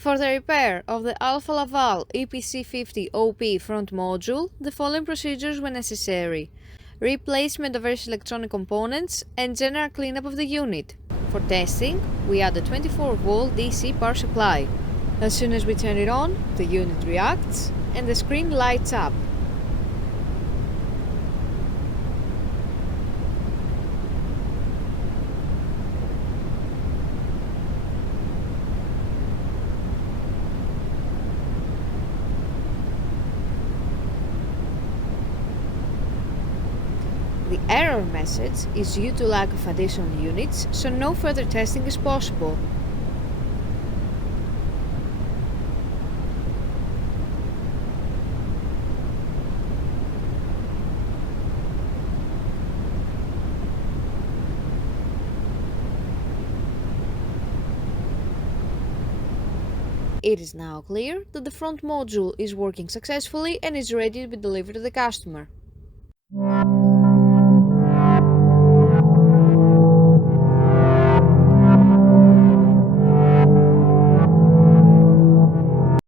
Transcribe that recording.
For the repair of the Alfa Laval EPC 50 OP front module, the following procedures were necessary: replacement of various electronic components and general cleanup of the unit. For testing, we add a 24-volt DC power supply. As soon as we turn it on, the unit reacts and the screen lights up. The error message is due to lack of additional units, so no further testing is possible. It is now clear that the front module is working successfully and is ready to be delivered to the customer.